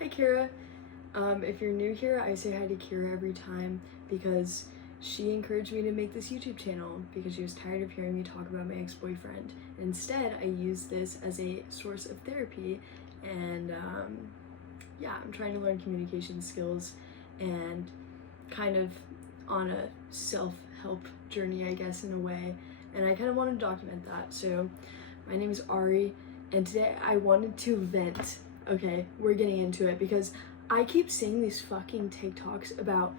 Hi Kira. If you're new here, I say hi to Kira every time because she encouraged me to make this YouTube channel because she was tired of hearing me talk about my ex-boyfriend. Instead, I use this as a source of therapy and yeah, I'm trying to learn communication skills and kind of on a self-help journey, I guess, in a way. And I kind of wanted to document that. So my name is Ari, and today I wanted to vent. Okay, we're getting into it because I keep seeing these fucking TikToks about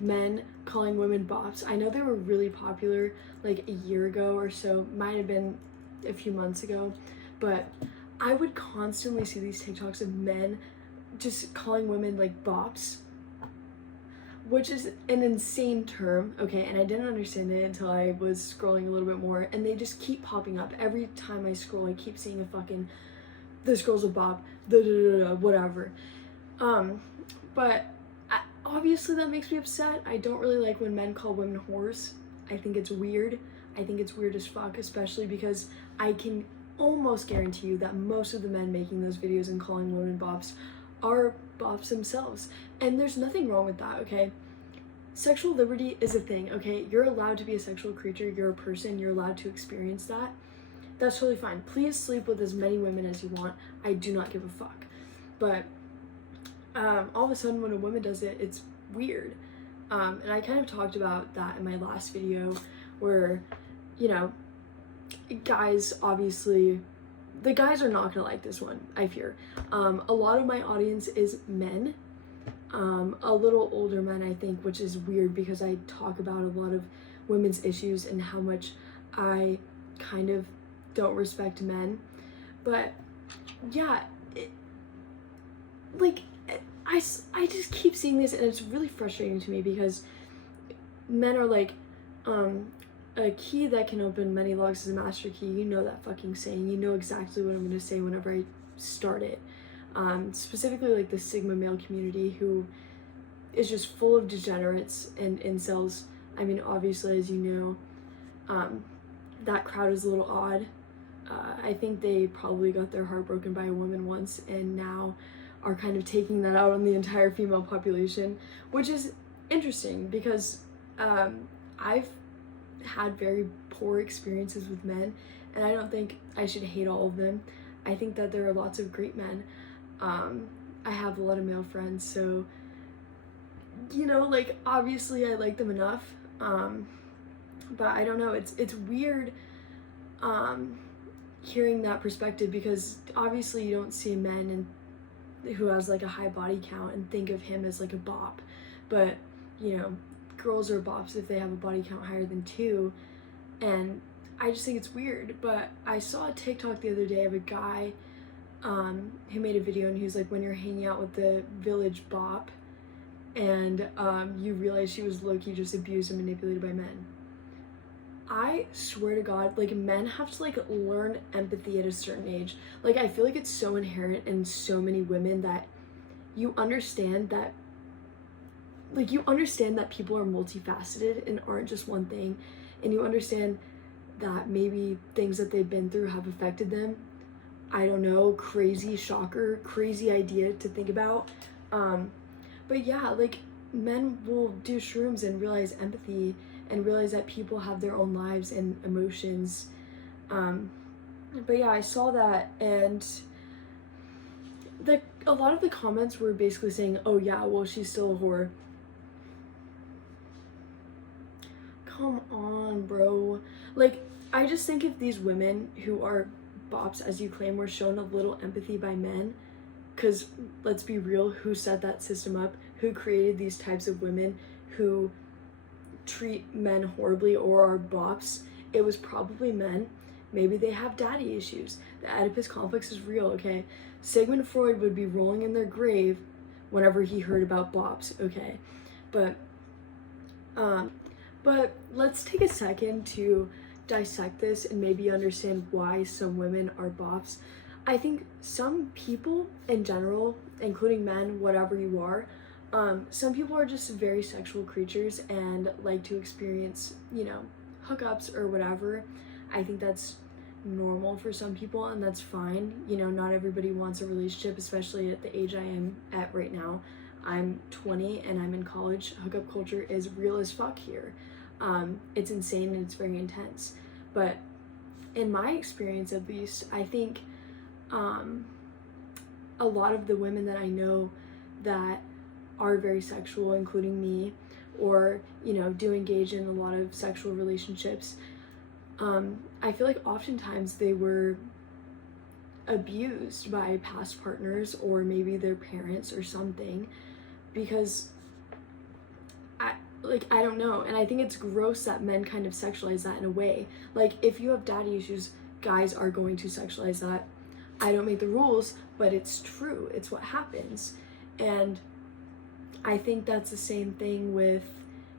men calling women bops. I know they were really popular like a year ago or so, might have been a few months ago, but I would constantly see these TikToks of men just calling women like bops, which is an insane term, okay, and I didn't understand it until I was scrolling a little bit more, and they just keep popping up. Every time I scroll, I keep seeing a fucking, this girl's a bop, whatever. But obviously that makes me upset. I don't really like when men call women whores. I think it's weird. I think it's weird as fuck, especially because I can almost guarantee you that most of the men making those videos and calling women bops are bops themselves. And there's nothing wrong with that, okay? Sexual liberty is a thing, okay? You're allowed to be a sexual creature, you're a person, you're allowed to experience that. That's totally fine. Please sleep with as many women as you want. I do not give a fuck. But all of a sudden when a woman does it, it's weird. And I kind of talked about that in my last video where, you know, guys, obviously, the guys are not gonna like this one, I fear. A lot of my audience is men, a little older men, I think, which is weird because I talk about a lot of women's issues and how much I kind of don't respect men. But yeah, I just keep seeing this and it's really frustrating to me because men are like, a key that can open many locks is a master key. You know that fucking saying. You know exactly what I'm going to say whenever I start it. Specifically like the Sigma male community who is just full of degenerates and incels. I mean, obviously, as you know, that crowd is a little odd. I think they probably got their heart broken by a woman once and now are kind of taking that out on the entire female population, which is interesting because I've had very poor experiences with men and I don't think I should hate all of them. I think that there are lots of great men. I have a lot of male friends, so you know, like obviously I like them enough, but I don't know, it's weird hearing that perspective because obviously you don't see a man who has like a high body count and think of him as like a bop, but you know, girls are bops if they have a body count higher than 2, and I just think it's weird. But I saw a TikTok the other day of a guy who made a video and he was like, when you're hanging out with the village bop and you realize she was low-key just abused and manipulated by men. I swear to God, like men have to like learn empathy at a certain age. Like I feel like it's so inherent in so many women that you understand that people are multifaceted and aren't just one thing, and you understand that maybe things that they've been through have affected them. I don't know, crazy shocker, crazy idea to think about. But yeah, like men will do shrooms and realize empathy and realize that people have their own lives and emotions. But yeah, I saw that and a lot of the comments were basically saying, oh yeah, well, she's still a whore. Come on, bro. Like, I just think if these women who are bops, as you claim, were shown a little empathy by men, because let's be real, who set that system up? Who created these types of women who treat men horribly or are bops? It was probably men. Maybe they have daddy issues. The Oedipus complex is real, okay? Sigmund Freud would be rolling in their grave whenever he heard about bops, okay? But let's take a second to dissect this and maybe understand why some women are bops. I think some people in general, including men, whatever you are, some people are just very sexual creatures and like to experience, you know, hookups or whatever. I think that's normal for some people, and that's fine. You know, not everybody wants a relationship, especially at the age I am at right now. I'm 20 and I'm in college. Hookup culture is real as fuck here. It's insane and it's very intense. But in my experience, at least, I think a lot of the women that I know that are very sexual, including me, or, you know, do engage in a lot of sexual relationships, I feel like oftentimes they were abused by past partners or maybe their parents or something, because I don't know, and I think it's gross that men kind of sexualize that in a way. Like, if you have daddy issues, guys are going to sexualize that. I don't make the rules, but it's true. It's what happens. And I think that's the same thing with,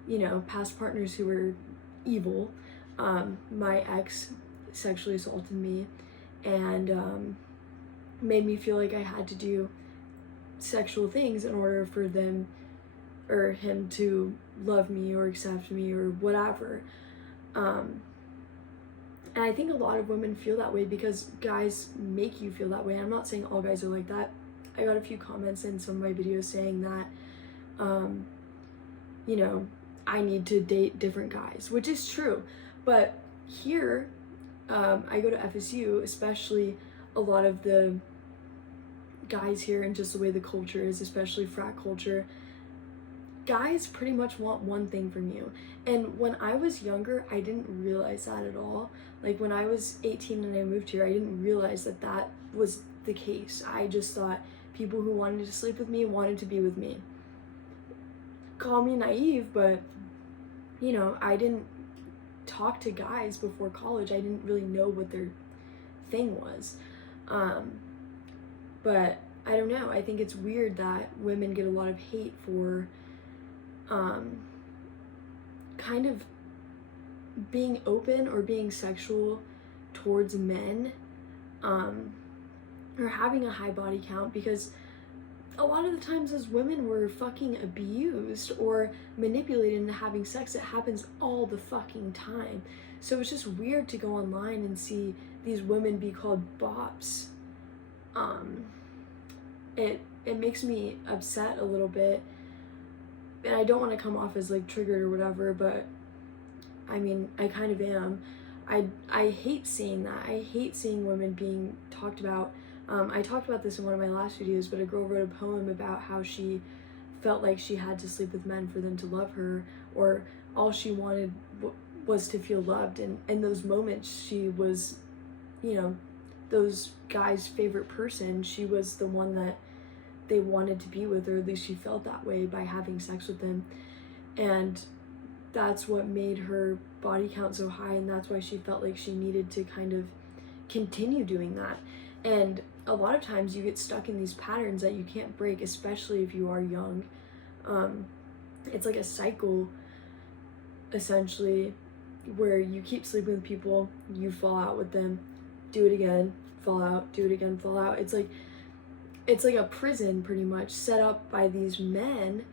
you know, past partners who were evil. My ex sexually assaulted me and made me feel like I had to do sexual things in order for them or him to love me or accept me or whatever. And I think a lot of women feel that way because guys make you feel that way. I'm not saying all guys are like that. I got a few comments in some of my videos saying that, you know, I need to date different guys, which is true. But here, I go to FSU, especially a lot of the guys here and just the way the culture is, especially frat culture, guys pretty much want one thing from you. And when I was younger, I didn't realize that at all. Like, when I was 18 and I moved here, I didn't realize that that was the case. I just thought people who wanted to sleep with me wanted to be with me. Call me naive, but, you know, I didn't talk to guys before college. I didn't really know what their thing was. But I don't know. I think it's weird that women get a lot of hate for kind of being open or being sexual towards men, or having a high body count, because a lot of the times as women we're fucking abused or manipulated into having sex. It happens all the fucking time. So it's just weird to go online and see these women be called bops. It makes me upset a little bit, and I don't want to come off as like triggered or whatever, but I mean, I kind of am. I hate seeing that. I hate seeing women being talked about. I talked about this in one of my last videos, but a girl wrote a poem about how she felt like she had to sleep with men for them to love her, or all she wanted was to feel loved. And in those moments, she was, you know, those guys' favorite person. She was the one that they wanted to be with, or at least she felt that way by having sex with them. And that's what made her body count so high, and that's why she felt like she needed to kind of continue doing that. And a lot of times you get stuck in these patterns that you can't break, especially if you are young. It's like a cycle, essentially, where you keep sleeping with people, you fall out with them, do it again, fall out, do it again, fall out. It's like a prison, pretty much, set up by these men,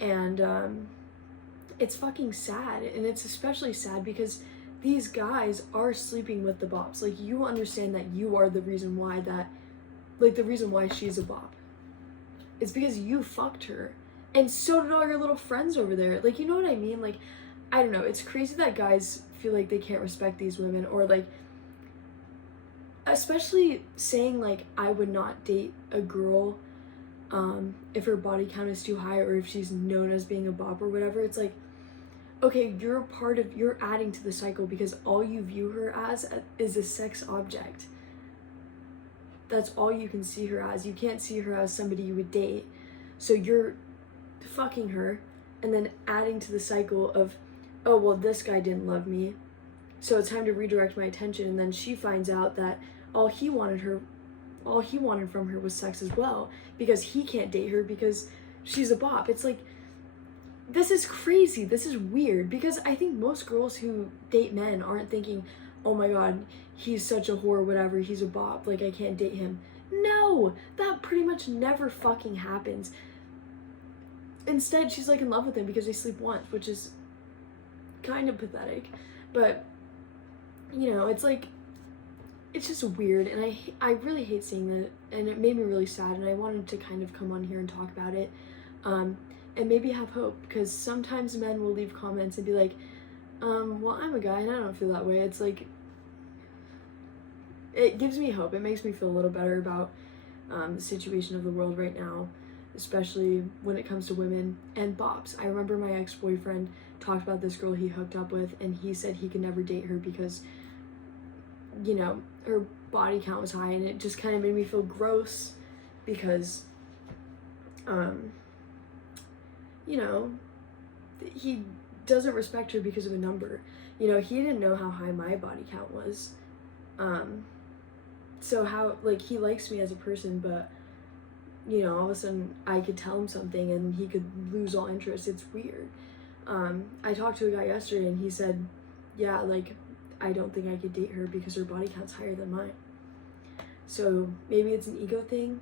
and it's fucking sad. And it's especially sad because these guys are sleeping with the bops. Like, you understand that you are the reason why the reason why she's a bop. It's because you fucked her. And so did all your little friends over there. Like, you know what I mean? Like, I don't know. It's crazy that guys feel like they can't respect these women, or like, especially saying like, I would not date a girl if her body count is too high, or if she's known as being a bop or whatever. It's like, okay, you're adding to the cycle because all you view her as is a sex object. That's all you can see her as. You can't see her as somebody you would date. So you're fucking her and then adding to the cycle of, oh, well, this guy didn't love me, so it's time to redirect my attention. And then she finds out that all he wanted from her was sex as well, because he can't date her because she's a bop. It's like, this is crazy. This is weird, because I think most girls who date men aren't thinking, oh my god, he's such a whore, whatever, he's a bop, like, I can't date him. No, that pretty much never fucking happens. Instead, she's like in love with him because they sleep once, which is kind of pathetic. But, you know, it's like, it's just weird, and I really hate seeing that, and it made me really sad, and I wanted to kind of come on here and talk about it, and maybe have hope, because sometimes men will leave comments and be like, well, I'm a guy and I don't feel that way. It's like, it gives me hope. It makes me feel a little better about the situation of the world right now, especially when it comes to women and bops. I remember my ex-boyfriend talked about this girl he hooked up with, and he said he could never date her because, you know, her body count was high, and it just kind of made me feel gross because, you know, he doesn't respect her because of a number. You know, he didn't know how high my body count was. So how, like, he likes me as a person, but, you know, all of a sudden I could tell him something and he could lose all interest. It's weird. I talked to a guy yesterday and he said, yeah, like, I don't think I could date her because her body count's higher than mine. So maybe it's an ego thing.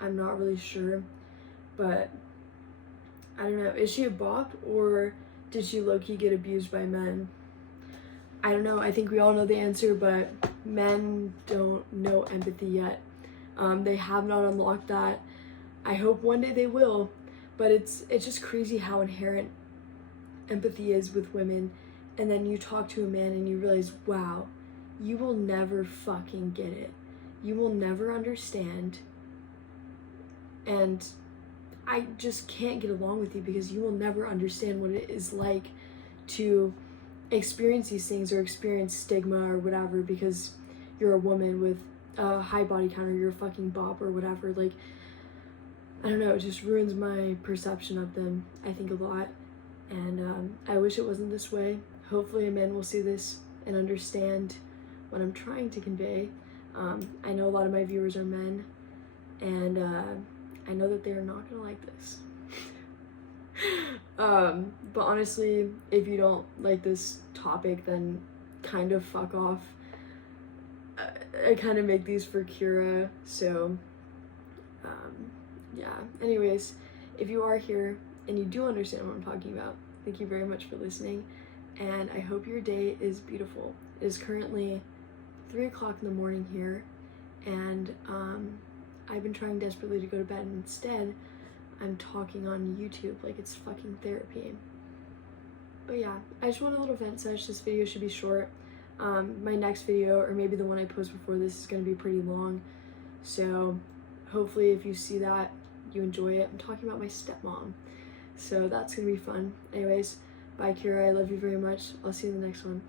I'm not really sure, but I don't know. Is she a bop, or did she low-key get abused by men? I don't know. I think we all know the answer, but men don't know empathy yet. They have not unlocked that. I hope one day they will, but it's just crazy how inherent empathy is with women, and then you talk to a man and you realize, wow, you will never fucking get it. You will never understand, and I just can't get along with you because you will never understand what it is like to experience these things or experience stigma or whatever because you're a woman with a high body count or you're a fucking bop or whatever. Like, I don't know, it just ruins my perception of them, I think, a lot. And I wish it wasn't this way. Hopefully a man will see this and understand what I'm trying to convey. I know a lot of my viewers are men, and I know that they're not gonna like this. But honestly, if you don't like this topic, then kind of fuck off. I kind of make these for Kira, so yeah. Anyways, if you are here and you do understand what I'm talking about, thank you very much for listening, and I hope your day is beautiful. It is currently 3 o'clock in the morning here, and I've been trying desperately to go to bed, and instead I'm talking on YouTube like it's fucking therapy. But yeah, I just want a little vent sesh. This video should be short. My next video, or maybe the one I post before this, is going to be pretty long, so hopefully if you see that, you enjoy it. I'm talking about my stepmom, so that's going to be fun. Anyways, bye Kira, I love you very much. I'll see you in the next one.